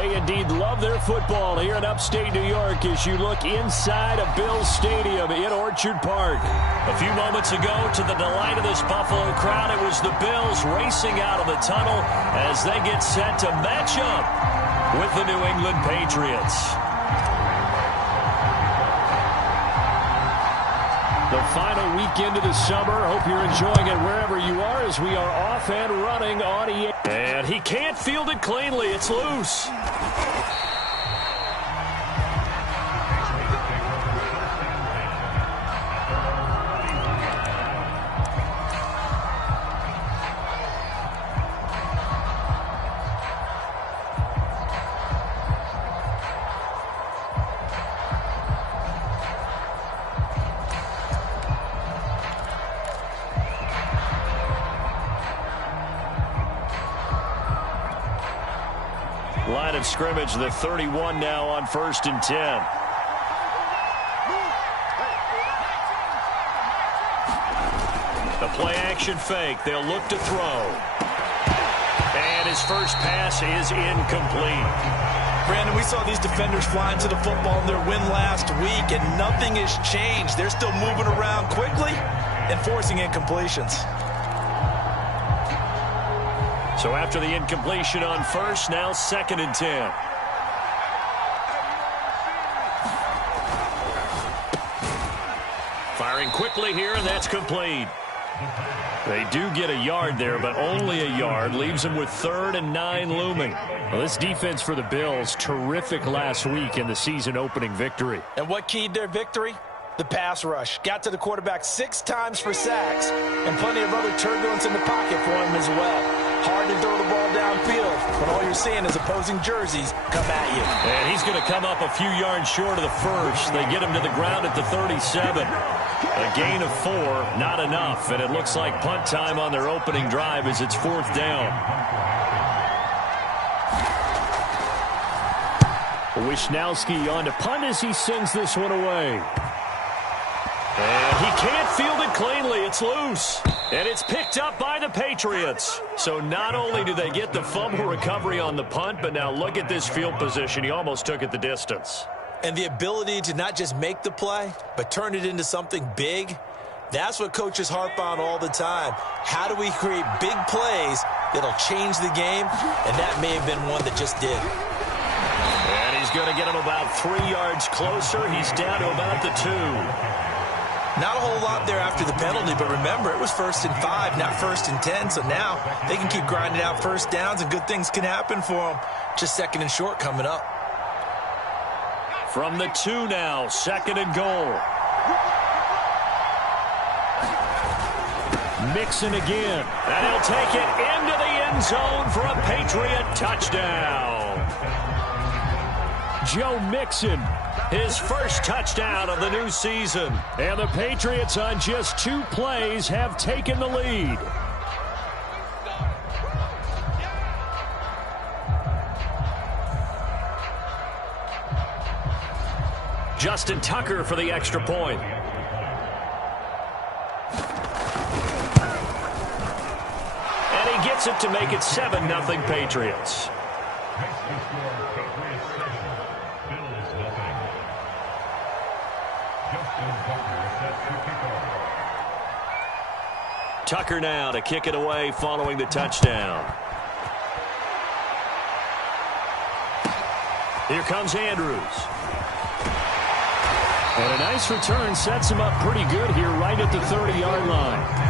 They indeed love their football here in upstate New York as you look inside of Bills Stadium in Orchard Park. A few moments ago, to the delight of this Buffalo crowd, it was the Bills racing out of the tunnel as they get set to match up with the New England Patriots. The final weekend of the summer. Hope you're enjoying it wherever you are as we are off and running on EA. And he can't field it cleanly. It's loose. Line of scrimmage, the 31 now on 1st and 10. The play action fake. They'll look to throw. And his first pass is incomplete. Brandon, we saw these defenders flying to the football in their win last week, and nothing has changed. They're still moving around quickly and forcing incompletions. So after the incompletion on first, now 2nd and 10. Firing quickly here, and that's complete. They do get a yard there, but only a yard. Leaves them with 3rd and 9 looming. Well, this defense for the Bills, terrific last week in the season-opening victory. And what keyed their victory? The pass rush. Got to the quarterback 6 times for sacks, and plenty of other turbulence in the pocket for him as well. Hard to throw the ball downfield, but all you're seeing is opposing jerseys come at you. And he's going to come up a few yards short of the first. They get him to the ground at the 37. A gain of 4, not enough, and it looks like punt time on their opening drive as it's 4th down. Wisnowski on to punt as he sends this one away. And he can't field it cleanly. It's loose. And it's picked up by the Patriots. So not only do they get the fumble recovery on the punt, but now look at this field position. He almost took it the distance. And the ability to not just make the play, but turn it into something big, that's what coaches harp on all the time. How do we create big plays that'll change the game? And that may have been one that just did. And he's going to get him about 3 yards closer. He's down to about the 2. Not a whole lot there after the penalty, but remember, it was 1st and 5, not 1st and 10, so now they can keep grinding out first downs and good things can happen for them. Just 2nd and short coming up. From the 2 now, 2nd and goal. Mixon again, and he'll take it into the end zone for a Patriot touchdown. Joe Mixon, his first touchdown of the new season. And the Patriots on just 2 plays have taken the lead. Justin Tucker for the extra point. And he gets it to make it 7-0 Patriots. Tucker now to kick it away following the touchdown. Here comes Andrews. And a nice return sets him up pretty good here right at the 30-yard line.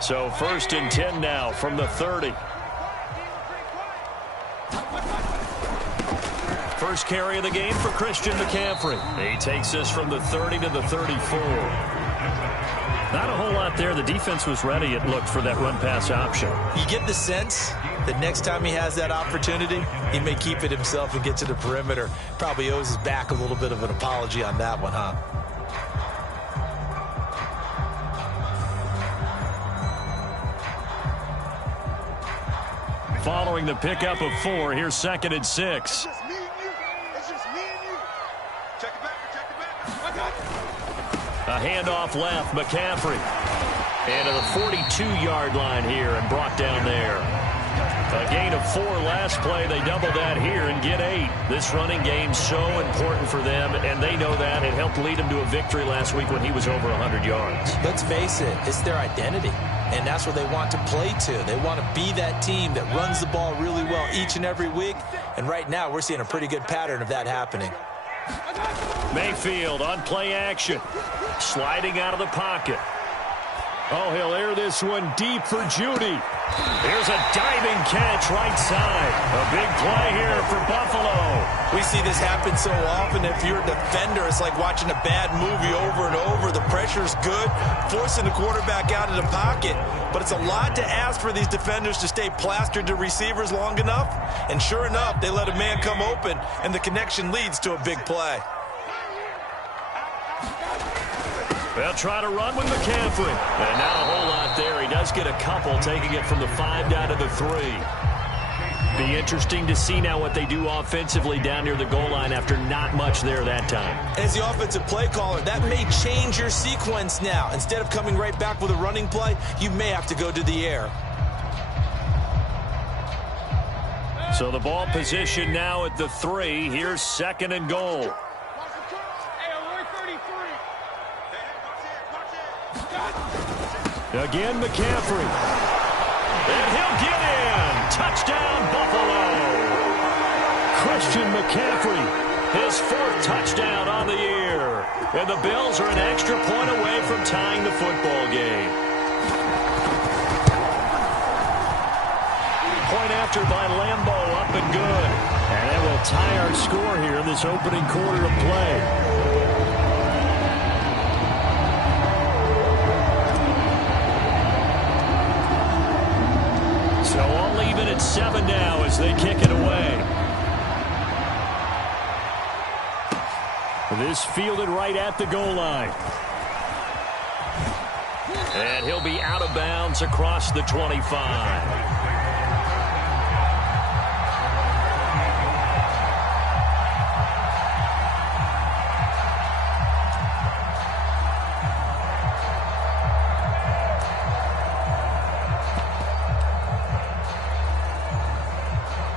So 1st and 10 now from the 30. First carry of the game for Christian McCaffrey. He takes this from the 30 to the 34. Not a whole lot there. The defense was ready, it looked, for that run-pass option. You get the sense that next time he has that opportunity, he may keep it himself and get to the perimeter. Probably owes his back a little bit of an apology on that one, huh? Following the pickup of 4, here's 2nd and 6. A handoff left, McCaffrey. And to the 42-yard line here and brought down there. A gain of 4 last play. They double that here and get 8. This running game's so important for them, and they know that. It helped lead them to a victory last week when he was over 100 yards. Let's face it, it's their identity, and that's what they want to play to. They want to be that team that runs the ball really well each and every week, and right now we're seeing a pretty good pattern of that happening. Mayfield on play action. Sliding out of the pocket. Oh, he'll air this one deep for Judy. There's a diving catch right side. A big play here for Buffalo. We see this happen so often. If you're a defender, it's like watching a bad movie over and over. The pressure's good, forcing the quarterback out of the pocket. But it's a lot to ask for these defenders to stay plastered to receivers long enough. And sure enough, they let a man come open, and the connection leads to a big play. They'll try to run with McCaffrey. And not a whole lot there. He does get a couple, taking it from the 5 down to the 3. Be interesting to see now what they do offensively down near the goal line after not much there that time. As the offensive play caller, that may change your sequence now. Instead of coming right back with a running play, you may have to go to the air. So the ball position now at the 3. Here's 2nd and goal. Again, McCaffrey. And he'll get in. Touchdown, Buffalo. Christian McCaffrey, his 4th touchdown on the year. And the Bills are an extra point away from tying the football game. Point after by Lambeau, up and good. And that will tie our score here in this opening quarter of play. So all even at 7 now as they kick it away. This fielded right at the goal line. And he'll be out of bounds across the 25.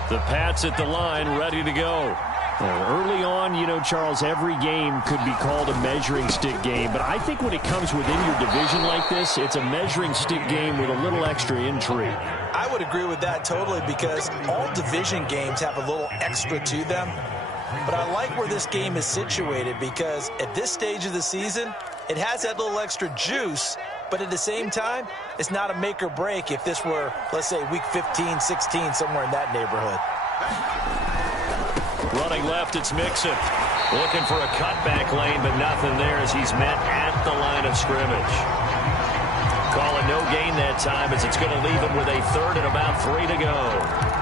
The Pats at the line, ready to go. Early on, you know, Charles, every game could be called a measuring stick game. But I think when it comes within your division like this, it's a measuring stick game with a little extra intrigue. I would agree with that totally, because all division games have a little extra to them. But I like where this game is situated, because at this stage of the season, it has that little extra juice. But at the same time, it's not a make or break if this were, let's say, week 15, 16, somewhere in that neighborhood. Running left, it's Mixon. Looking for a cutback lane, but nothing there as he's met at the line of scrimmage. Calling no gain that time as it's going to leave him with a 3rd and about 3 to go.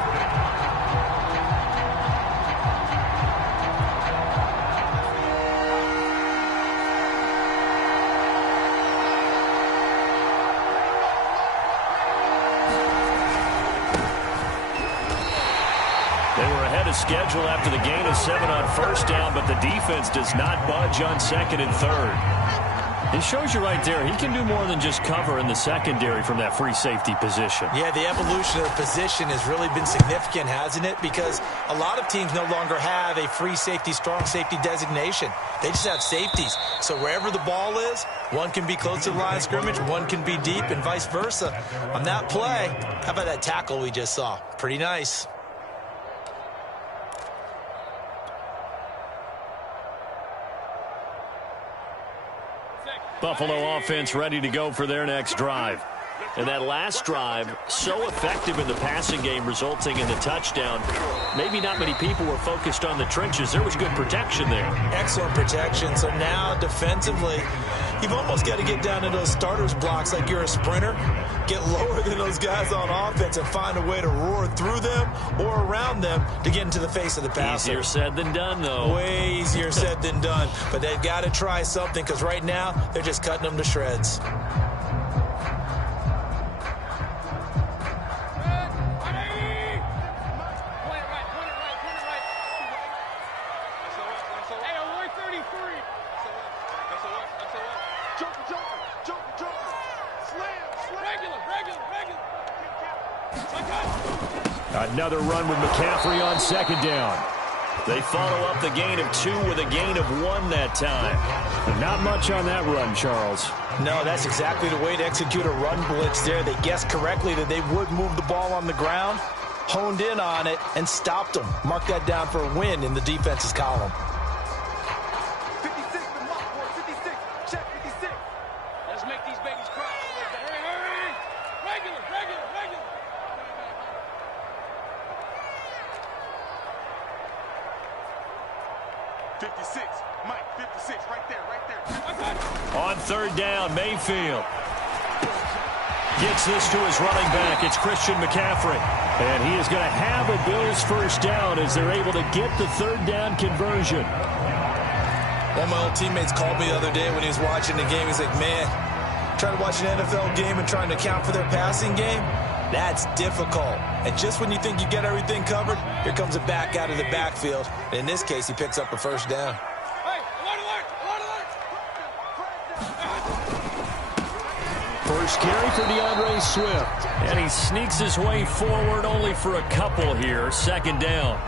Schedule after the gain of 7 on 1st down, but the defense does not budge on 2nd and 3rd. It shows you right there, he can do more than just cover in the secondary from that free safety position. Yeah, the evolution of the position has really been significant, hasn't it? Because a lot of teams no longer have a free safety, strong safety designation. They just have safeties. So wherever the ball is, one can be close to the line of scrimmage, one can be deep, and vice versa. On that play, how about that tackle we just saw? Pretty nice. Buffalo offense ready to go for their next drive. And that last drive, so effective in the passing game, resulting in the touchdown. Maybe not many people were focused on the trenches. There was good protection there. Excellent protection. So now defensively, You've almost got to get down to those starters blocks like you're a sprinter, get lower than those guys on offense and find a way to roar through them or around them to get into the face of the passer. Easier said than done, though. Way easier said than done. But they've got to try something because right now they're just cutting them to shreds. Another run with McCaffrey on second down. They follow up the gain of 2 with a gain of 1 that time. But not much on that run, Charles. No, that's exactly the way to execute a run blitz there. They guessed correctly that they would move the ball on the ground, honed in on it, and stopped them. Mark that down for a win in the defense's column. 56 to mark, boy. 56. Check 56. Let's make these babies cry. Hurry, hurry. Regular. 56, Mike, 56, right there. On third down, Mayfield gets this to his running back. It's Christian McCaffrey. And he is going to have a Bills first down as they're able to get the third down conversion. One of my old teammates called me the other day when he was watching the game. He's like, man, trying to watch an NFL game and trying to account for their passing game, that's difficult. And just when you think you get everything covered, here comes a back out of the backfield. And in this case, he picks up a first down. First carry for DeAndre Swift. And he sneaks his way forward only for a couple here. Second down.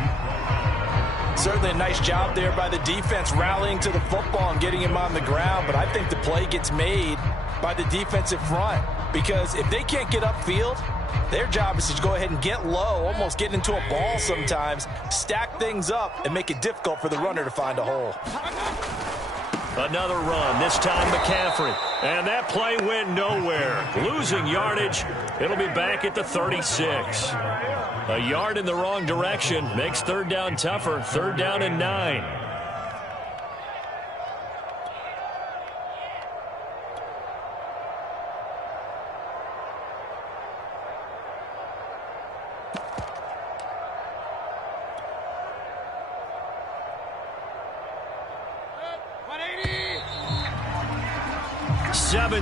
Certainly a nice job there by the defense rallying to the football and getting him on the ground. But I think the play gets made by the defensive front. Because if they can't get upfield, their job is to go ahead and get low, almost get into a ball sometimes, stack things up, and make it difficult for the runner to find a hole. Another run, this time McCaffrey. And that play went nowhere. Losing yardage. It'll be back at the 36. A yard in the wrong direction makes third down tougher. 3rd down and 9.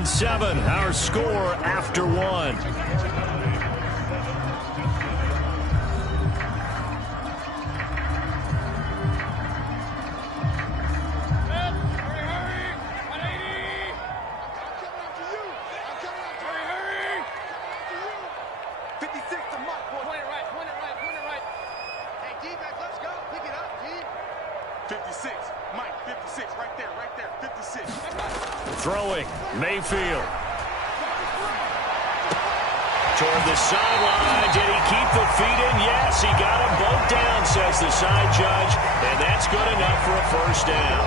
Seven, our score after 1. Throwing, Mayfield. Toward the sideline. Did he keep the feet in? Yes, he got them both down, says the side judge. And that's good enough for a first down.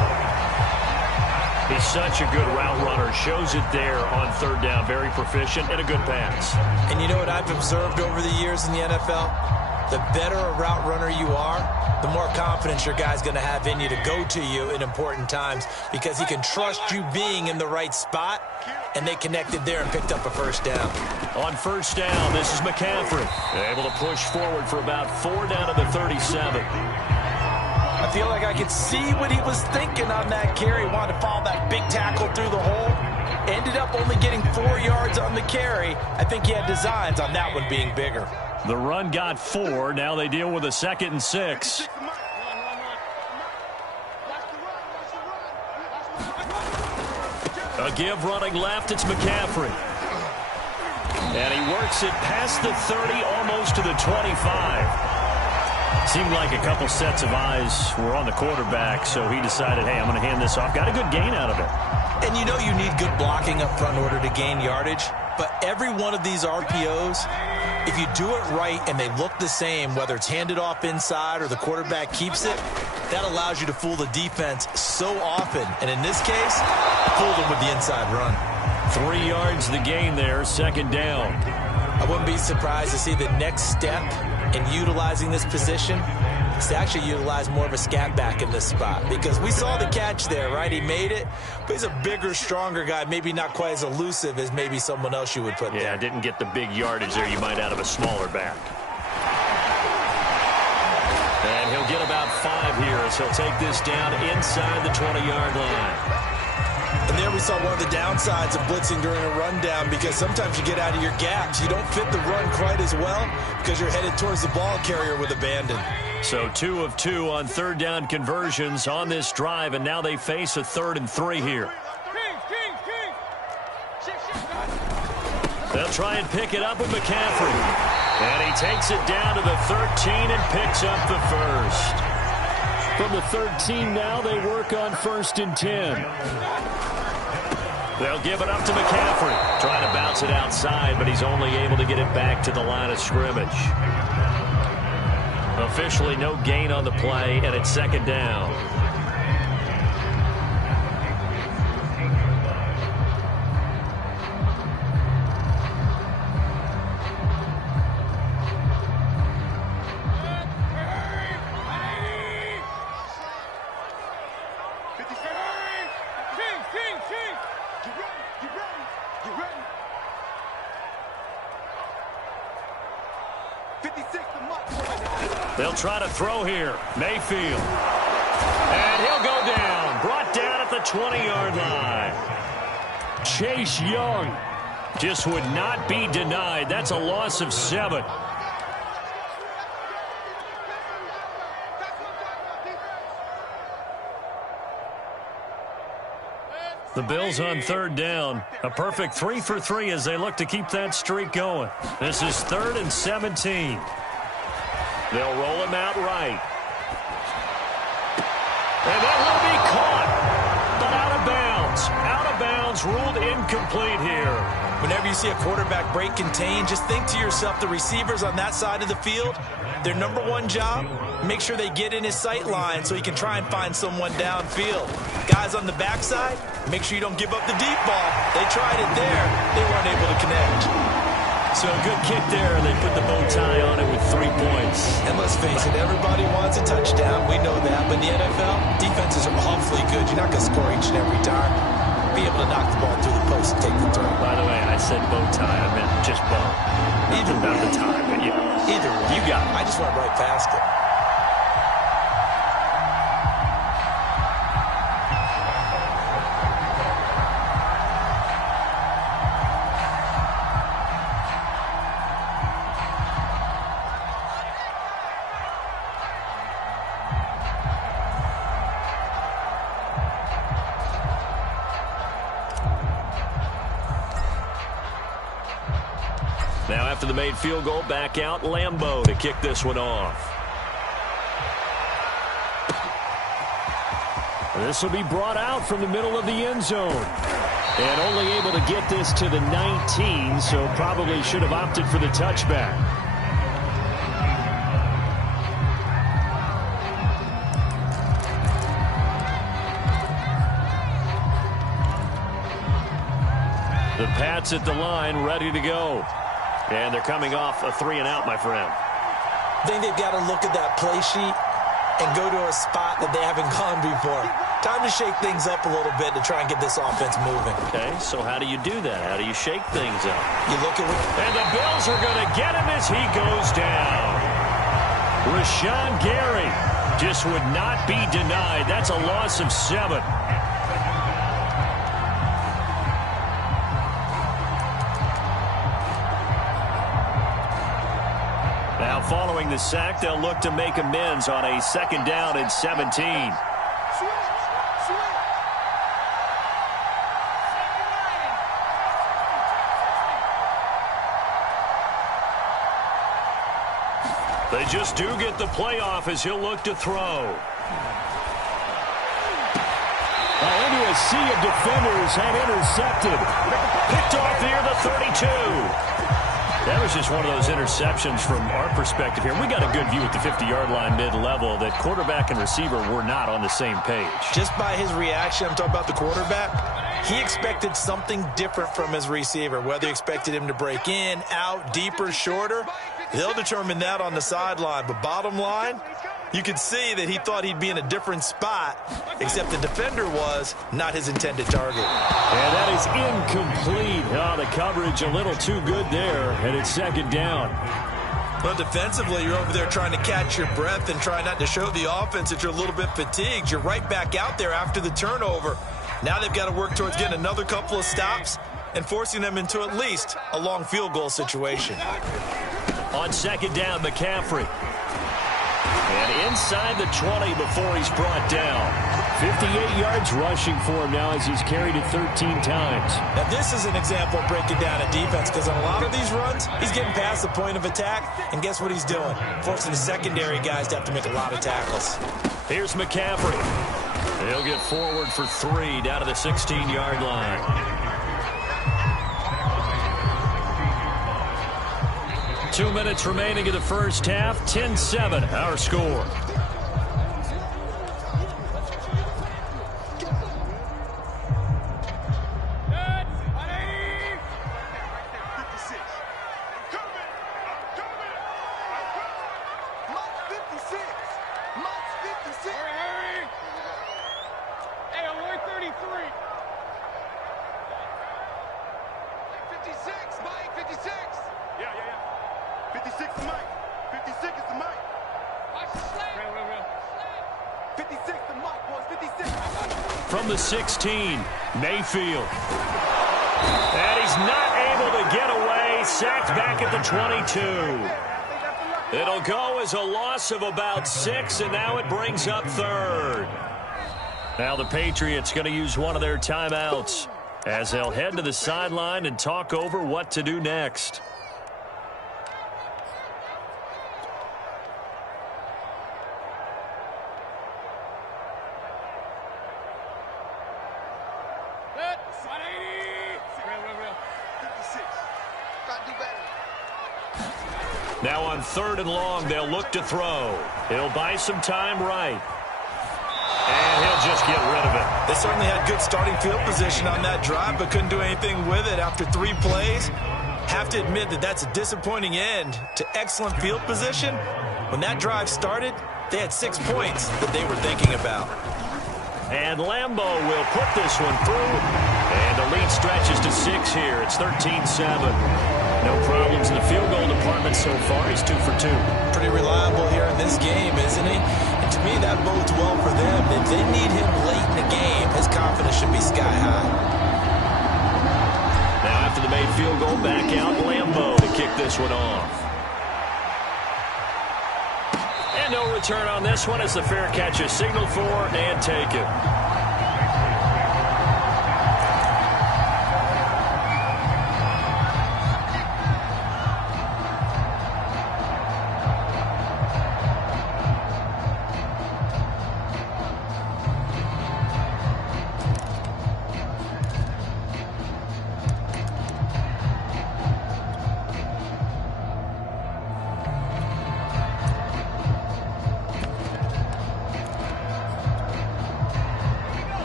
He's such a good route runner. Shows it there on 3rd down. Very proficient and a good pass. And you know what I've observed over the years in the NFL? The better a route runner you are, the more confidence your guy's going to have in you to go to you in important times because he can trust you being in the right spot, and they connected there and picked up a first down. On 1st down, this is McCaffrey. Able to push forward for about 4 down to the 37. I feel like I could see what he was thinking on that carry. Wanted to follow that big tackle through the hole. Ended up only getting 4 yards on the carry. I think he had designs on that one being bigger. The run got 4. Now they deal with a 2nd and 6. A give running left. It's McCaffrey. And he works it past the 30, almost to the 25. Seemed like a couple sets of eyes were on the quarterback, so he decided, hey, I'm going to hand this off. Got a good gain out of it. And you know you need good blocking up front in order to gain yardage. But every one of these RPOs, if you do it right and they look the same, whether it's handed off inside or the quarterback keeps it, that allows you to fool the defense so often. And in this case, fool them with the inside run. 3 yards the gain there, 2nd down. I wouldn't be surprised to see the next step in utilizing this position backs to actually utilize more of a scat back in this spot because we saw the catch there, right? He made it, but he's a bigger, stronger guy, maybe not quite as elusive as maybe someone else you would put there. Yeah, didn't get the big yardage there you might out of a smaller back. And he'll get about 5 here as he'll take this down inside the 20-yard line. And there we saw one of the downsides of blitzing during a rundown because sometimes you get out of your gaps. You don't fit the run quite as well because you're headed towards the ball carrier with abandon. So 2 of 2 on third down conversions on this drive, and now they face a 3rd and 3 here. They'll try and pick it up with McCaffrey. And he takes it down to the 13 and picks up the first. From the 13 now, they work on 1st and 10. They'll give it up to McCaffrey. Trying to bounce it outside, but he's only able to get it back to the line of scrimmage. Officially no gain on the play, and it's 2nd down. They'll try to throw here. Mayfield. And he'll go down. Brought down at the 20-yard line. Chase Young just would not be denied. That's a loss of 7. The Bills on 3rd down. A perfect 3 for 3 as they look to keep that streak going. This is 3rd and 17. They'll roll him out right. And that will be caught, but out of bounds. Out of bounds, ruled incomplete here. Whenever you see a quarterback break contain, just think to yourself, the receivers on that side of the field, their number one job, make sure they get in his sight line so he can try and find someone downfield. Guys on the backside, make sure you don't give up the deep ball. They tried it there. They weren't able to connect. So a good kick there. They put the bow tie on it with 3 points. And let's face it, everybody wants a touchdown. We know that. But in the NFL, defenses are awfully good. You're not going to score each and every time. Be able to knock the ball through the post and take the throw. By the way, I said bow tie. I meant just bow. Either about the tie, but yeah. Either way. You got it. I just went right past it. Now after the made field goal, back out Lambeau to kick this one off. This will be brought out from the middle of the end zone. And only able to get this to the 19, so probably should have opted for the touchback. The Pats at the line, ready to go. And they're coming off a 3-and-out, my friend. I think they've got to look at that play sheet and go to a spot that they haven't gone before. Time to shake things up a little bit to try and get this offense moving. Okay, so how do you do that? How do you shake things up? You look at and the Bills are going to get him as he goes down. Rashawn Gary just would not be denied. That's a loss of 7. Now, following the sack, they'll look to make amends on a 2nd down and 17. They just do get the playoff as he'll look to throw. Into a sea of defenders and intercepted. Picked off near the 32. That was just one of those interceptions from our perspective here. We got a good view at the 50-yard line mid-level that quarterback and receiver were not on the same page. Just by his reaction, I'm talking about the quarterback, he expected something different from his receiver. Whether he expected him to break in, out, deeper, shorter, they'll determine that on the sideline. But bottom line, You could see that he thought he'd be in a different spot, except the defender was not his intended target. And that is incomplete. Oh, the coverage a little too good there, and it's second down. Well, defensively, you're over there trying to catch your breath and try not to show the offense that you're a little bit fatigued. You're right back out there after the turnover. Now they've got to work towards getting another couple of stops and forcing them into at least a long field goal situation. On second down, McCaffrey. And inside the 20 before he's brought down. 58 yards rushing for him now as he's carried it 13 times. Now, this is an example of breaking down a defense, because on a lot of these runs, he's getting past the point of attack, and guess what he's doing? Forcing the secondary guys to have to make a lot of tackles. Here's McCaffrey. He'll get forward for 3 down to the 16-yard line. 2 minutes remaining in the first half. 10-7, our score. From the 16, Mayfield. And he's not able to get away. Sacked back at the 22. It'll go as a loss of about 6, and now it brings up third. Now the Patriots going to use one of their timeouts as they'll head to the sideline and talk over what to do next. Now on 3rd and long, they'll look to throw. He'll buy some time right. And he'll just get rid of it. They certainly had good starting field position on that drive, but couldn't do anything with it after 3 plays. Have to admit that that's a disappointing end to excellent field position. When that drive started, they had 6 points that they were thinking about. And Lambeau will put this one through. And the lead stretches to 6 here. It's 13-7. No problems in the field goal department so far. He's 2 for 2. Pretty reliable here in this game, isn't he? And to me, that bodes well for them. If they need him late in the game, his confidence should be sky high. Now after the made field goal, back out Lambeau to kick this one off. And no return on this one as the fair catch is signaled for and taken.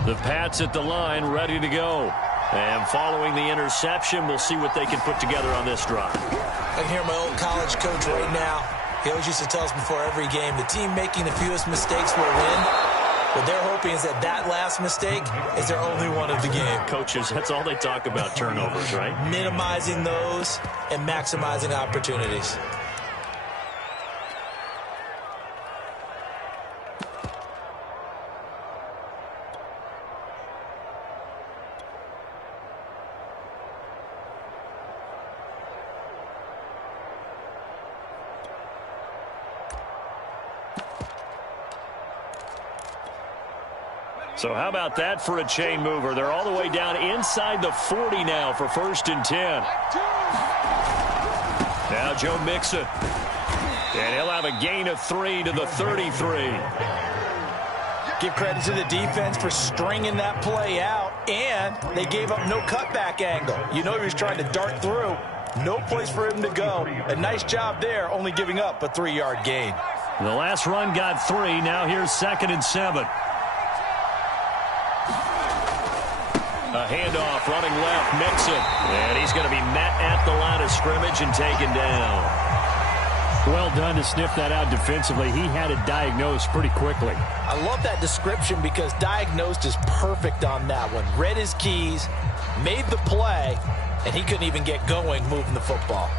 The Pats at the line, ready to go. And following the interception, we'll see what they can put together on this drive. I can hear my old college coach right now. He always used to tell us before every game, the team making the fewest mistakes will win. What they're hoping is that that last mistake is their only one of the game. Coaches, that's all they talk about, turnovers, right? Minimizing those and maximizing opportunities. So how about that for a chain mover? They're all the way down inside the 40 now for 1st and 10. Now Joe Mixon. And he'll have a gain of 3 to the 33. Give credit to the defense for stringing that play out, and they gave up no cutback angle. You know he was trying to dart through. No place for him to go. A nice job there, only giving up a 3-yard gain. The last run got 3. Now here's 2nd and 7. A handoff running left, Mixon. And he's going to be met at the line of scrimmage and taken down. Well done to sniff that out defensively. He had it diagnosed pretty quickly. I love that description because diagnosed is perfect on that one. Read his keys, made the play, and he couldn't even get going moving the football.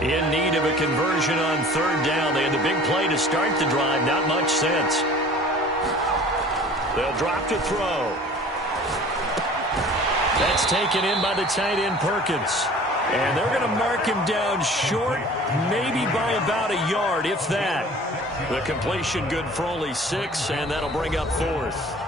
In need of a conversion on third down. They had the big play to start the drive. Not much sense. They'll drop to throw. That's taken in by the tight end Perkins. And they're going to mark him down short, maybe by about a yard, if that. The completion good for only 6, and that'll bring up 4th.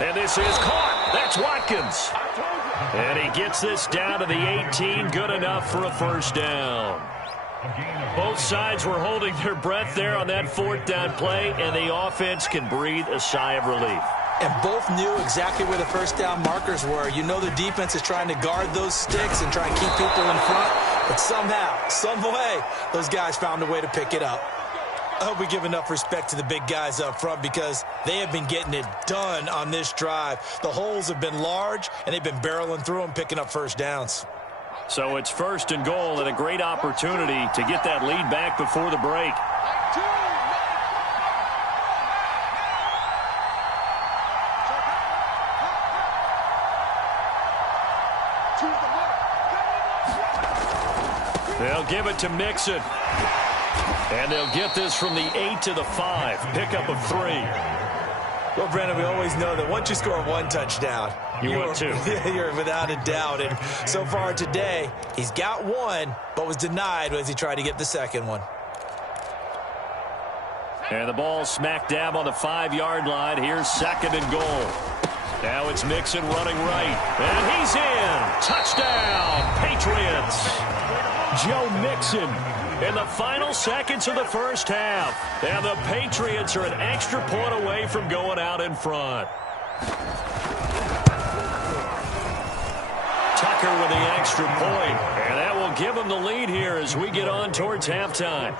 And this is caught. That's Watkins. And he gets this down to the 18. Good enough for a first down. Both sides were holding their breath there on that 4th down play, and the offense can breathe a sigh of relief. And both knew exactly where the first down markers were. You know the defense is trying to guard those sticks and try and keep people in front. But somehow, some way, those guys found a way to pick it up. I hope we give enough respect to the big guys up front because they have been getting it done on this drive. The holes have been large, and they've been barreling through them, picking up first downs. So it's 1st and goal and a great opportunity to get that lead back before the break. They'll give it to Mixon. And they'll get this from the 8 to the 5. Pickup of 3. Well, Brandon, we always know that once you score one touchdown, you're 2. You're without a doubt. And so far today, he's got one, but was denied as he tried to get the second one. And the ball smack dab on the 5-yard line. Here's 2nd and goal. Now it's Mixon running right. And he's in. Touchdown, Patriots. Joe Mixon in the final seconds of the first half. And the Patriots are an extra point away from going out in front. Tucker with the extra point. And that will give them the lead here as we get on towards halftime.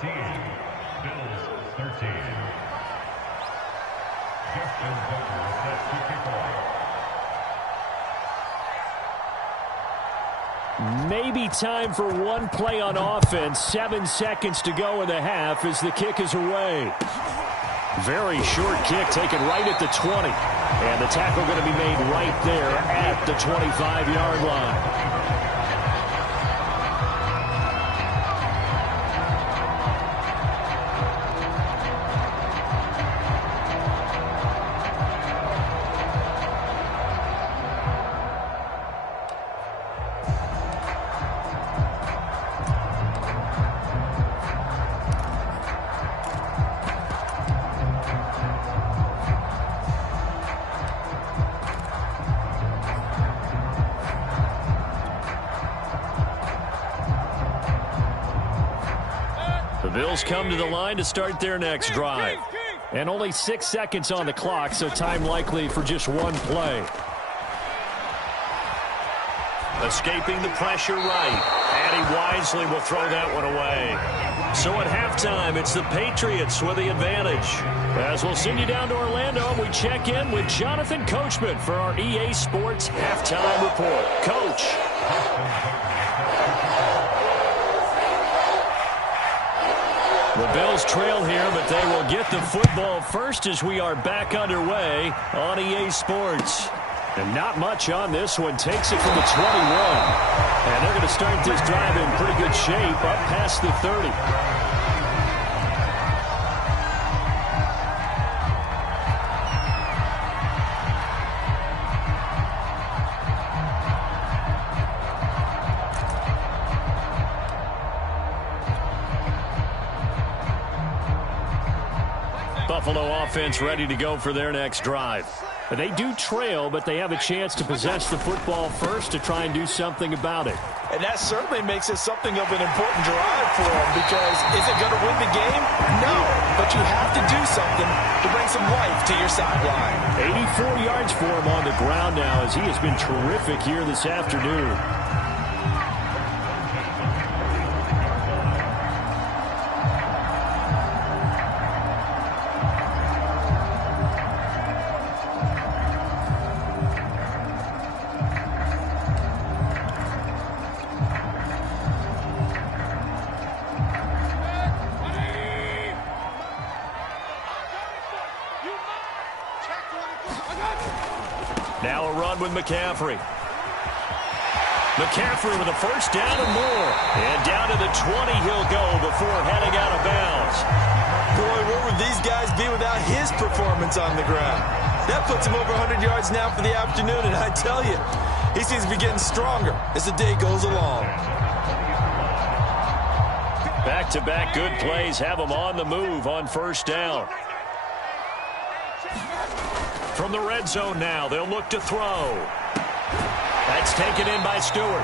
Maybe time for one play on offense. 7 seconds to go in the half as the kick is away. Very short kick taken right at the 20. And the tackle going to be made right there at the 25-yard line. The Bills come to the line to start their next drive. And only 6 seconds on the clock, so time likely for just one play. Escaping the pressure right. And he wisely will throw that one away. So at halftime, it's the Patriots with the advantage. As we'll send you down to Orlando, we check in with Jonathan Coachman for our EA Sports Halftime Report. Coach. The Bills trail here, but they will get the football first as we are back underway on EA Sports. And not much on this one. Takes it from the 21. And they're going to start this drive in pretty good shape up past the 30. Buffalo offense ready to go for their next drive. They do trail, but they have a chance to possess the football first to try and do something about it. And that certainly makes it something of an important drive for them, because is it going to win the game? No, but you have to do something to bring some life to your sideline. 84 yards for him on the ground now, as he has been terrific here this afternoon. Now a run with McCaffrey. McCaffrey with a first down and more. And down to the 20 he'll go before heading out of bounds. Boy, where would these guys be without his performance on the ground? That puts him over 100 yards now for the afternoon, and I tell you, he seems to be getting stronger as the day goes along. Back-to-back good plays have him on the move on first down. From the red zone now, they'll look to throw. That's taken in by Stewart.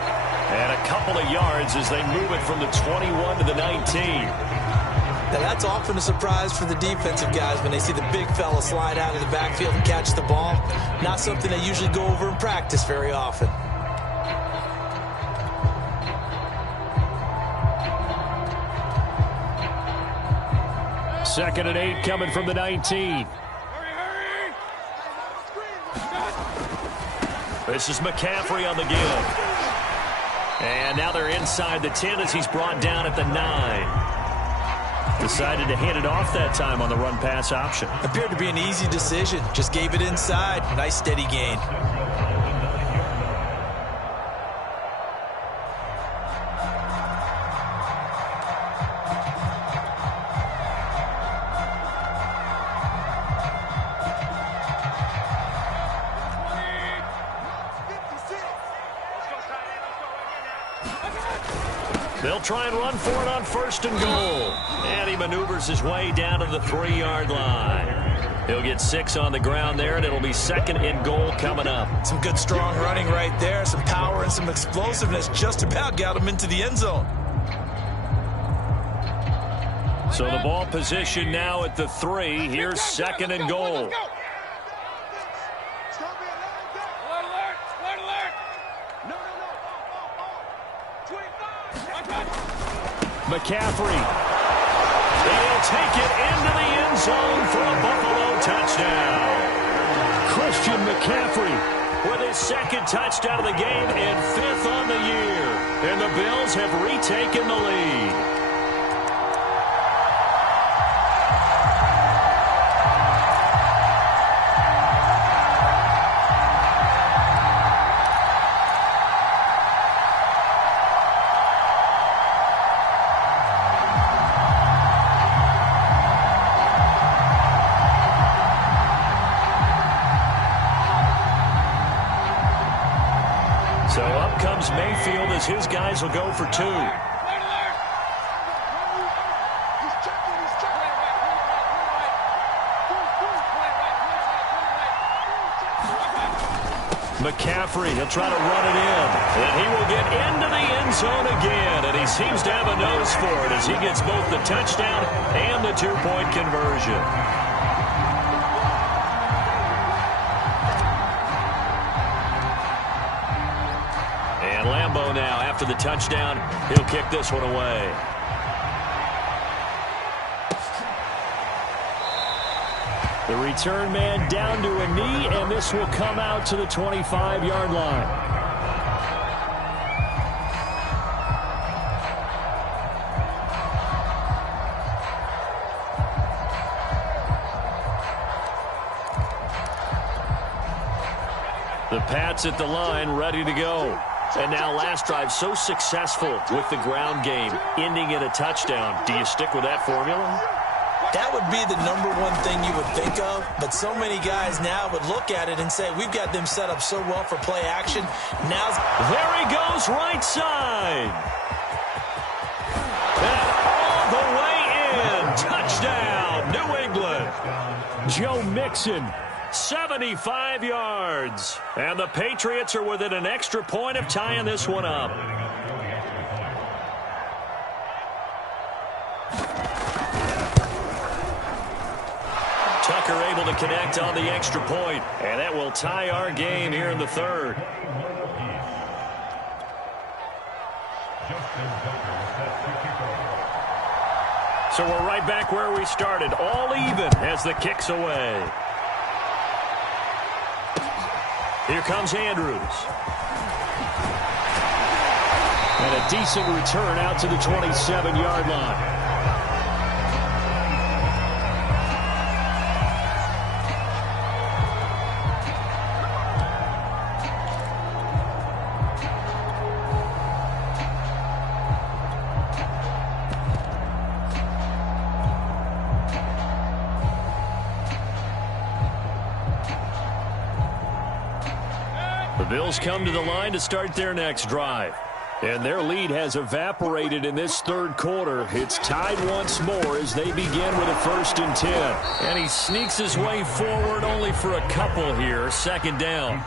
And a couple of yards as they move it from the 21 to the 19. Now, that's often a surprise for the defensive guys when they see the big fella slide out of the backfield and catch the ball. Not something they usually go over in practice very often. Second and 8 coming from the 19. This is McCaffrey on the give. And now they're inside the 10 as he's brought down at the 9. Decided to hand it off that time on the run-pass option. Appeared to be an easy decision. Just gave it inside. Nice steady gain. They'll try and run for it on first and goal. And he maneuvers his way down to the 3-yard line. He'll get 6 on the ground there, and it'll be second and goal coming up. Some good, strong running right there. Some power and some explosiveness just about got him into the end zone. So the ball position now at the 3. Here's second and goal. McCaffrey. And he'll take it into the end zone for a Buffalo touchdown. Christian McCaffrey with his second touchdown of the game and 5th on the year. And the Bills have retaken the lead. So up comes Mayfield as his guys will go for 2. McCaffrey, he'll try to run it in. And he will get into the end zone again. And he seems to have a nose for it as he gets both the touchdown and the 2-point conversion. And Lambeau now, after the touchdown, he'll kick this one away. The return man down to a knee, and this will come out to the 25-yard line. The Pats at the line, ready to go. And now last drive so successful with the ground game, ending in a touchdown. Do you stick with that formula? That would be the #1 thing you would think of, but so many guys now would look at it and say, we've got them set up so well for play action. Now, there he goes, right side. And all the way in. Touchdown, New England. Joe Mixon 75 yards. And the Patriots are within an extra point of tying this one up. Tucker able to connect on the extra point, and that will tie our game here in the third. So we're right back where we started, all even as the kick's away. Here comes Andrews. And a decent return out to the 27-yard line. The Bills come to the line to start their next drive. And their lead has evaporated in this third quarter. It's tied once more as they begin with a 1st and 10. And he sneaks his way forward only for a couple here. 2nd down.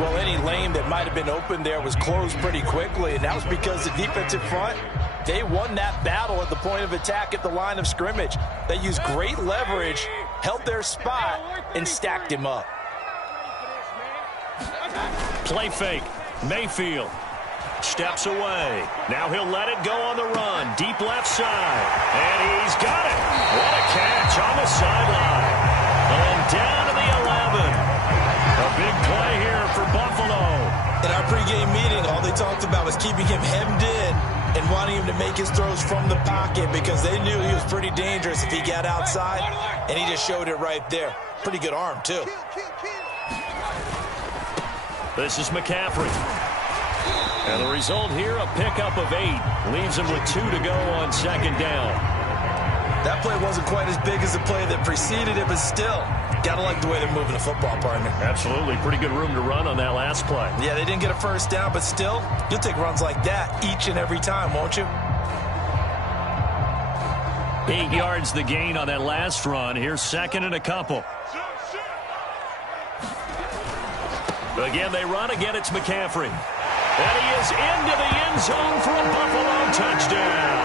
Well, any lane that might have been open there was closed pretty quickly, and that was because the defensive front, they won that battle at the point of attack at the line of scrimmage. They used great leverage, held their spot, and stacked him up. Play fake. Mayfield steps away. Now he'll let it go on the run. Deep left side. And he's got it. What a catch on the sideline. And down to the 11. A big play here for Buffalo. In our pregame meeting, all they talked about was keeping him hemmed in and wanting him to make his throws from the pocket because they knew he was pretty dangerous if he got outside, and he just showed it right there. Pretty good arm, too. This is McCaffrey. And the result here, a pickup of 8. Leaves him with 2 to go on 2nd down. That play wasn't quite as big as the play that preceded it, but still, got to like the way they're moving the football, partner. Absolutely. Pretty good room to run on that last play. Yeah, they didn't get a 1st down, but still, you'll take runs like that each and every time, won't you? 8 yards the gain on that last run. Here's 2nd and a couple. Again, they run. Again, it's McCaffrey. And he is into the end zone for a Buffalo touchdown.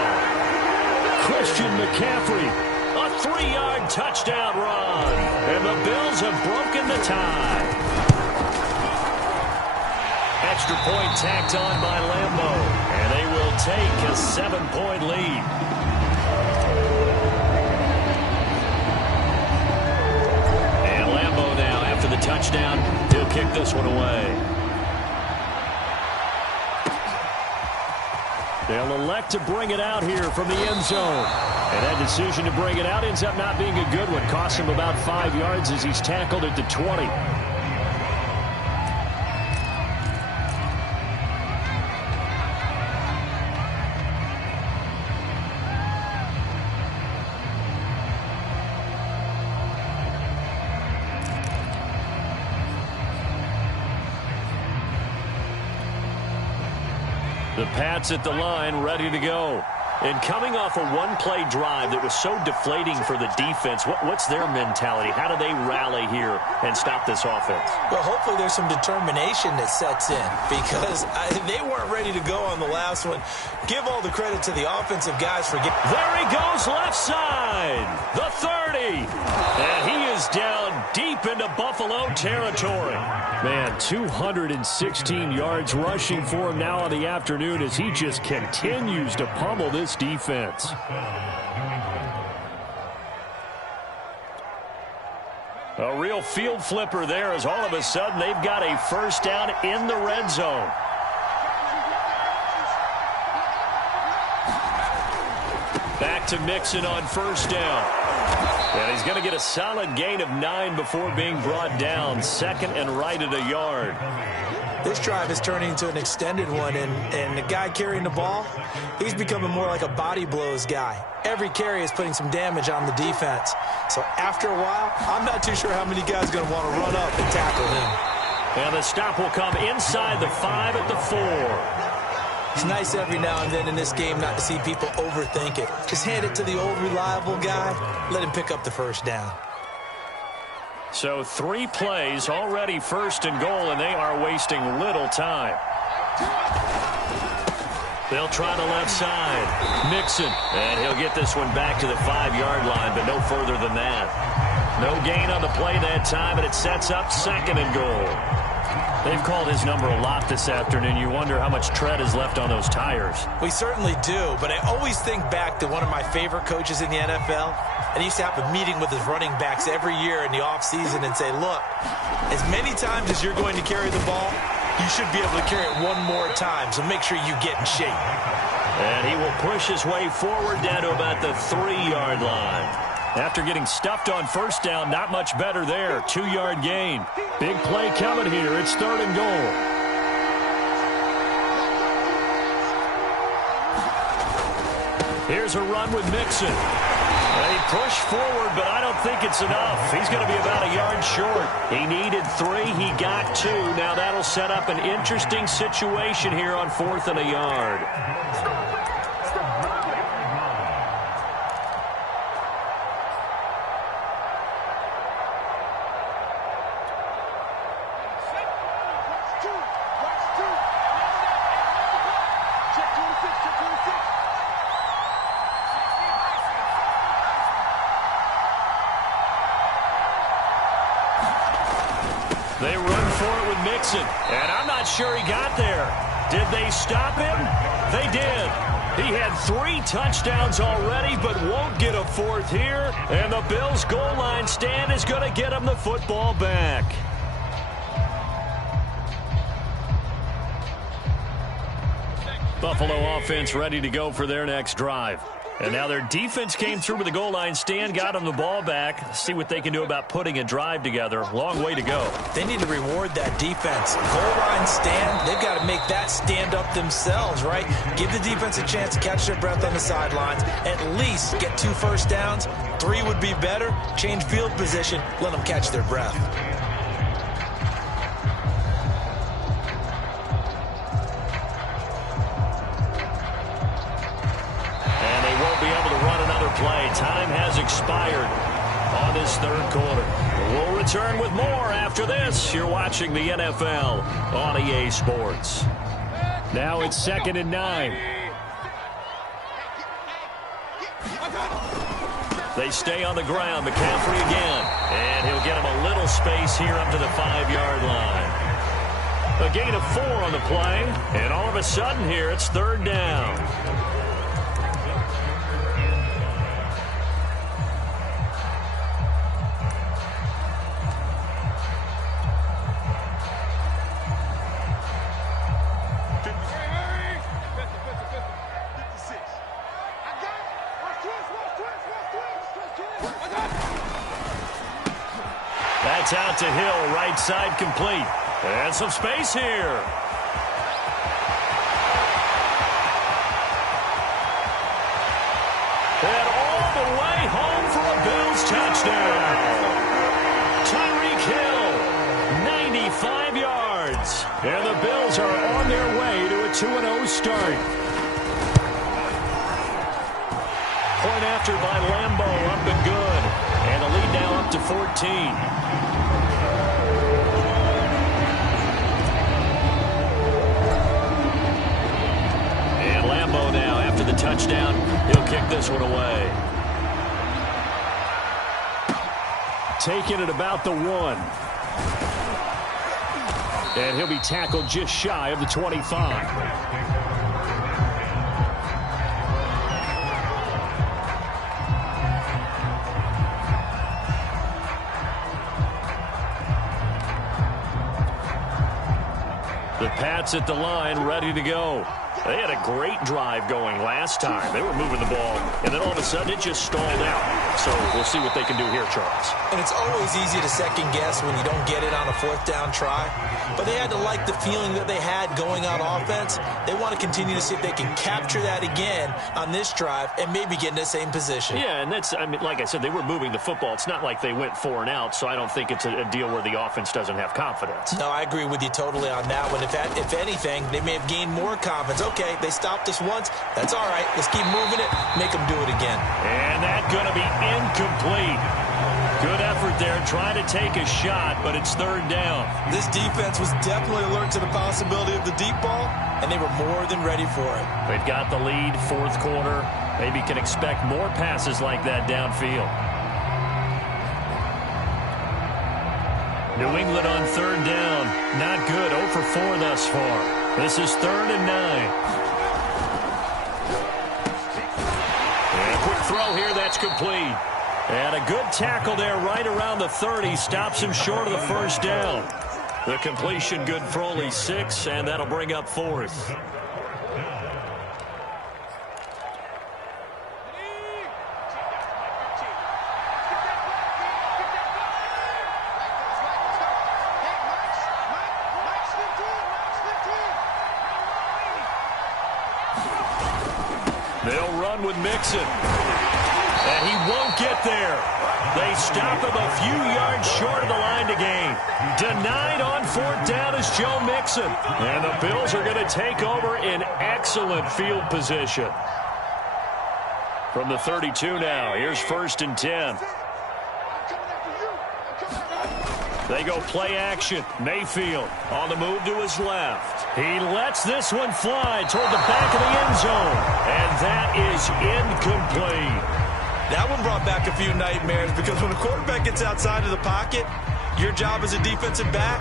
Christian McCaffrey, a 3-yard touchdown run. And the Bills have broken the tie. Extra point tacked on by Lambeau. And they will take a 7-point lead. And Lambeau now, after the touchdown, he'll kick this one away. They'll elect to bring it out here from the end zone. And that decision to bring it out ends up not being a good one. Costs him about 5 yards as he's tackled at the 20. The Pats at the line, ready to go. And coming off a one-play drive that was so deflating for the defense, what's their mentality? How do they rally here and stop this offense? Well, hopefully there's some determination that sets in because they weren't ready to go on the last one. Give all the credit to the offensive guys for getting... There he goes, left side, the 30. And he is down deep into Buffalo territory. Man, 216 yards rushing for him now on the afternoon as he just continues to pummel this defense. A real field flipper there as all of a sudden they've got a 1st down in the red zone. Back to Mixon on 1st down. And he's going to get a solid gain of 9 before being brought down. 2nd and right at a yard. This drive is turning into an extended one, and the guy carrying the ball, he's becoming more like a body blows guy. Every carry is putting some damage on the defense. So after a while, I'm not too sure how many guys are going to want to run up and tackle him. And the stop will come inside the 5 at the 4. It's nice every now and then in this game not to see people overthink it. Just hand it to the old reliable guy. Let him pick up the 1st down. So 3 plays, already 1st and goal, and they are wasting little time. They'll try the left side. Mixon, and he'll get this one back to the 5-yard line, but no further than that. No gain on the play that time, and it sets up 2nd and goal. They've called his number a lot this afternoon. You wonder how much tread is left on those tires. We certainly do, but I always think back to one of my favorite coaches in the NFL. And he used to have a meeting with his running backs every year in the offseason and say, look, as many times as you're going to carry the ball, you should be able to carry it one more time, so make sure you get in shape. And he will push his way forward down to about the 3-yard line. After getting stuffed on 1st down, not much better there. 2-yard gain. Big play coming here. It's 3rd and goal. Here's a run with Mixon. They push forward, but I don't think it's enough. He's going to be about a yard short. He needed 3. He got 2. Now that'll set up an interesting situation here on 4th and a yard. They run for it with Mixon, and I'm not sure he got there. Did they stop him? They did. He had 3 touchdowns already, but won't get a 4th here. And the Bills' goal line stand is going to get him the football back. Buffalo offense ready to go for their next drive. And now their defense came through with the goal line stand, got them the ball back. See what they can do about putting a drive together. Long way to go. They need to reward that defense. Goal line stand, they've got to make that stand up themselves, right? Give the defense a chance to catch their breath on the sidelines. At least get 2 first downs. 3 would be better. Change field position. Let them catch their breath. Play. Time has expired on this 3rd quarter. We'll return with more after this. You're watching the NFL on EA Sports. Now it's 2nd and 9. They stay on the ground. McCaffrey again. And he'll get him a little space here up to the 5-yard line. A gain of 4 on the play. And all of a sudden here, it's 3rd down. That's out to Hill, right side complete. And some space here. And all the way home for a Bills touchdown. Tyreek Hill, 95 yards. And the Bills are on their way to a 2-0 start. Point after by Lambo, up and good. And the lead now up to 14. Now, after the touchdown, he'll kick this one away. Taking it about the 1. And he'll be tackled just shy of the 25. The Pats at the line, ready to go. They had a great drive going last time. They were moving the ball, and then all of a sudden it just stalled out. So we'll see what they can do here, Charles. And it's always easy to second guess when you don't get it on a 4th down try. But they had to like the feeling that they had going on offense. They want to continue to see if they can capture that again on this drive and maybe get in the same position. Yeah, and that's, I mean, like I said, they were moving the football. It's not like they went 4 and out, so I don't think it's a deal where the offense doesn't have confidence. No, I agree with you totally on that one. If anything, they may have gained more confidence. Okay, they stopped us once. That's all right. Let's keep moving it. Make them do it again. And that's going to be incomplete. Good effort there trying to take a shot, but it's third down. This defense was definitely alert to the possibility of the deep ball, and they were more than ready for it. They've got the lead, fourth quarter. Maybe can expect more passes like that downfield. New England on third down. Not good. 0 for 4 thus far. This is 3rd and 9. And a quick throw here. That's complete. And a good tackle there right around the 30. Stops him short of the first down. The completion good for only 6, and that'll bring up 4th. They'll run with Mixon. And he won't get there. They stop him a few yards short of the line to gain. Denied on 4th down is Joe Mixon. And the Bills are going to take over in excellent field position. From the 32 now, here's 1st and 10. They go play action. Mayfield on the move to his left. He lets this one fly toward the back of the end zone. And that is incomplete. That one brought back a few nightmares because when a quarterback gets outside of the pocket, your job as a defensive back,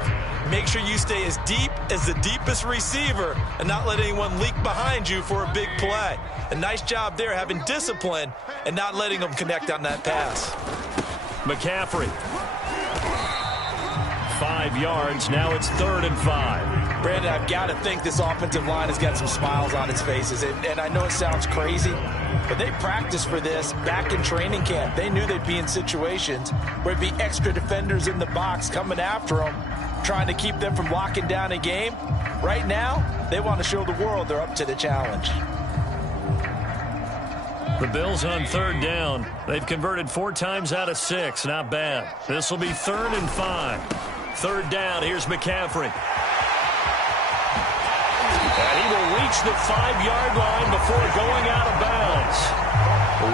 make sure you stay as deep as the deepest receiver and not let anyone leak behind you for a big play. A nice job there having discipline and not letting them connect on that pass. McCaffrey. 5 yards. Now it's 3rd and 5. Brandon, I've got to think this offensive line has got some smiles on its faces. And I know it sounds crazy, but they practiced for this back in training camp. They knew they'd be in situations where it'd be extra defenders in the box coming after them, trying to keep them from locking down a game. Right now, they want to show the world they're up to the challenge. The Bills on 3rd down. They've converted 4 times out of 6. Not bad. This will be 3rd and 5. 3rd down. Here's McCaffrey. And he will reach the 5-yard line before going out of bounds.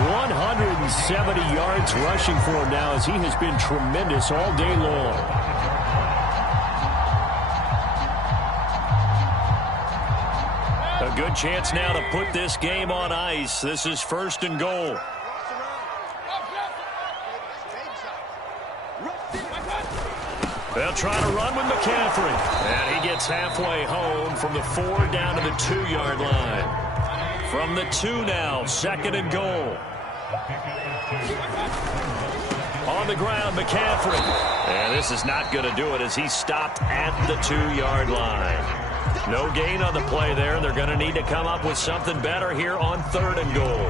170 yards rushing for him now as he has been tremendous all day long. A good chance now to put this game on ice. This is 1st and goal. They'll try to run with McCaffrey. And he gets halfway home from the 4 down to the 2-yard line. From the 2 now, 2nd and goal. On the ground, McCaffrey. And this is not going to do it as he stopped at the 2-yard line. No gain on the play there. They're going to need to come up with something better here on 3rd and goal.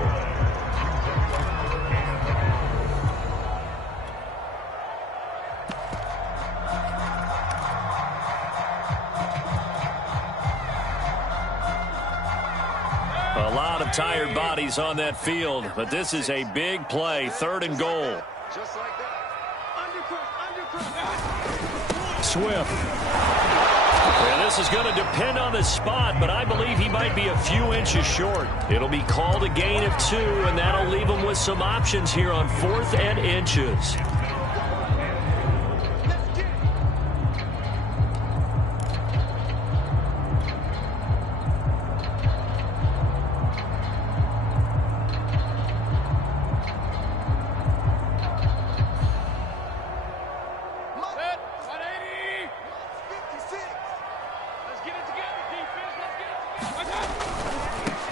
A lot of tired bodies on that field, but this is a big play. 3rd and goal. Just like that. Swift. And this is going to depend on the spot, but I believe he might be a few inches short. It'll be called a gain of 2, and that'll leave him with some options here on 4th and inches.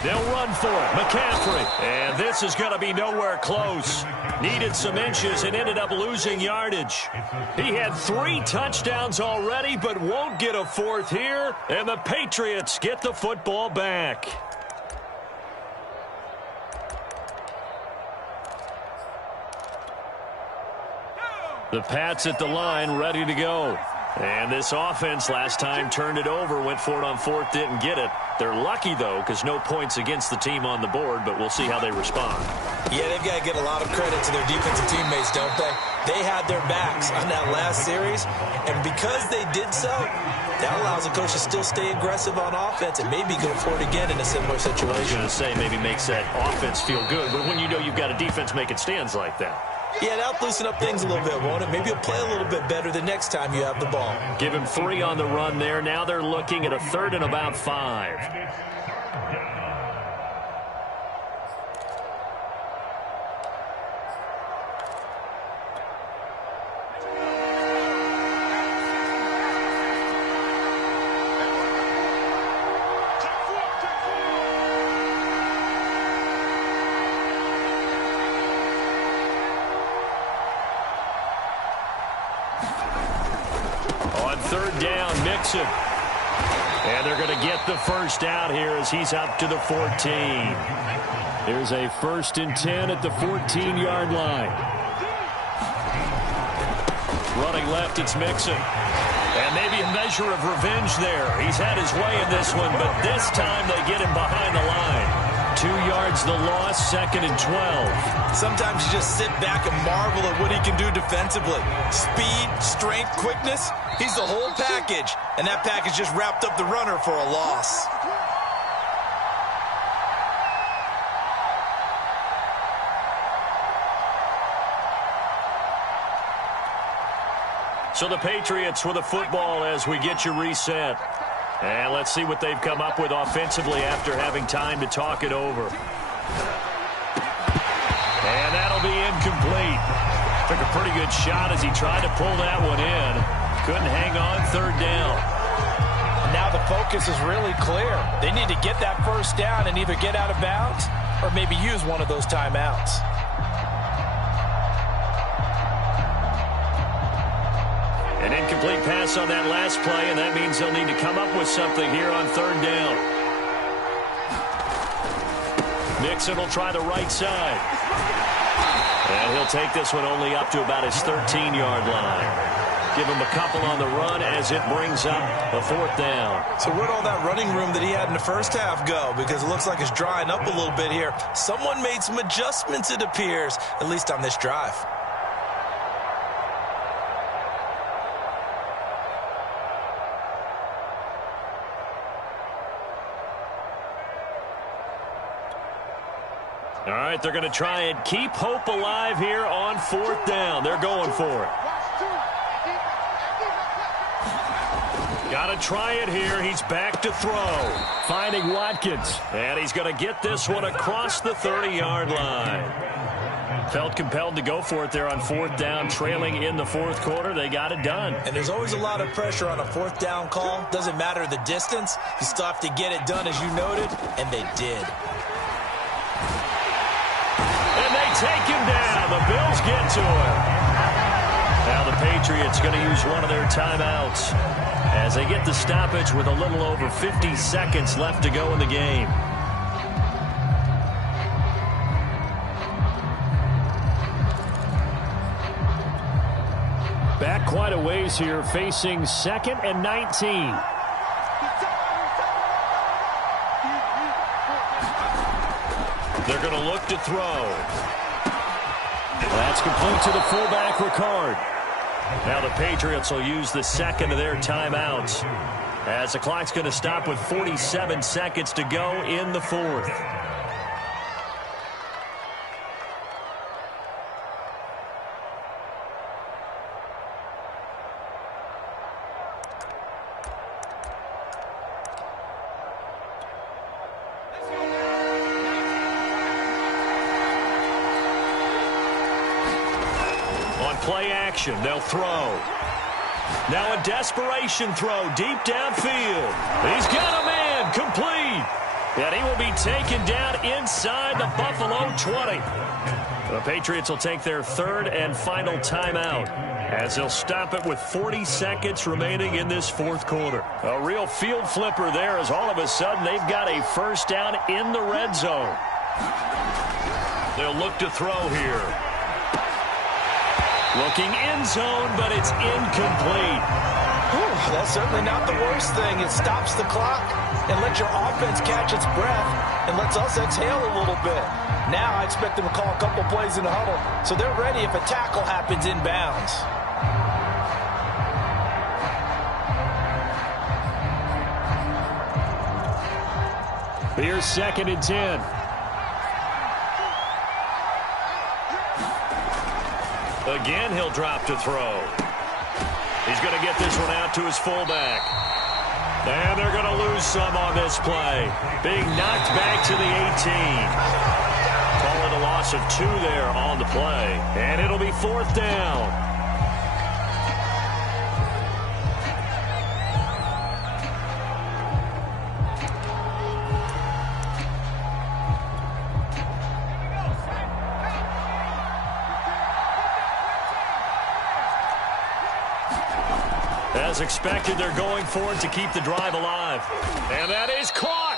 They'll run for it. McCaffrey. And this is going to be nowhere close. Needed some inches and ended up losing yardage. He had 3 touchdowns already, but won't get a 4th here. And the Patriots get the football back. The Pats at the line, ready to go. And this offense last time turned it over, went for it on 4th, didn't get it. They're lucky, though, because no points against the team on the board, but we'll see how they respond. Yeah, they've got to get a lot of credit to their defensive teammates, don't they? They had their backs on that last series, and because they did so, that allows the coach to still stay aggressive on offense and maybe go for it again in a similar situation. I was going to say maybe makes that offense feel good, but when you know you've got a defense making stands like that. Yeah, that'll loosen up things a little bit, won't it? Maybe you'll play a little bit better the next time you have the ball. Give him 3 on the run there. Now they're looking at a 3rd and about 5. On 3rd down, Mixon. And they're going to get the first out here as he's up to the 14. There's a 1st and 10 at the 14-yard line. Running left, it's Mixon. And maybe a measure of revenge there. He's had his way in this one, but this time they get him behind the line. 2 yards the loss, 2nd and 12. Sometimes you just sit back and marvel at what he can do defensively. Speed, strength, quickness. He's the whole package. And that package just wrapped up the runner for a loss. So the Patriots with the football as we get you reset. And let's see what they've come up with offensively after having time to talk it over. And that'll be incomplete. Took a pretty good shot as he tried to pull that one in. Couldn't hang on, 3rd down. Now the focus is really clear. They need to get that first down and either get out of bounds or maybe use one of those timeouts. An incomplete pass on that last play, and that means they'll need to come up with something here on 3rd down. Mixon will try the right side. And he'll take this one only up to about his 13-yard line. Give him a couple on the run as it brings up a 4th down. So where'd all that running room that he had in the first half go? Because it looks like it's drying up a little bit here. Someone made some adjustments, it appears, at least on this drive. All right, they're going to try and keep hope alive here on 4th down. They're going for it. Got to try it here. He's back to throw. Finding Watkins. And he's going to get this one across the 30-yard line. Felt compelled to go for it there on 4th down, trailing in the 4th quarter. They got it done. And there's always a lot of pressure on a 4th down call. Doesn't matter the distance. You still have to get it done, as you noted, and they did. And they take him down. The Bills get to him. Now the Patriots going to use one of their timeouts as they get the stoppage with a little over 50 seconds left to go in the game. Back quite a ways here, facing 2nd and 19. They're going to look to throw. That's complete to the fullback, Ricard. Now the Patriots will use the 2nd of their timeouts as the clock's going to stop with 47 seconds to go in the 4th. Play action, they'll throw. Now a desperation throw deep downfield. He's got a man, complete. And he will be taken down inside the Buffalo 20. The Patriots will take their 3rd and final timeout as they'll stop it with 40 seconds remaining in this 4th quarter. A real field flipper there as all of a sudden they've got a first down in the red zone. They'll look to throw here. Looking end zone, but it's incomplete. Whew, that's certainly not the worst thing. It stops the clock and lets your offense catch its breath and lets us exhale a little bit. Now I expect them to call a couple plays in the huddle, so they're ready if a tackle happens inbounds. Here's 2nd and 10. Again, he'll drop to throw. He's going to get this one out to his fullback. And they're going to lose some on this play. Being knocked back to the 18. Call it a loss of 2 there on the play. And it'll be 4th down. As expected, they're going for it to keep the drive alive. And that is caught.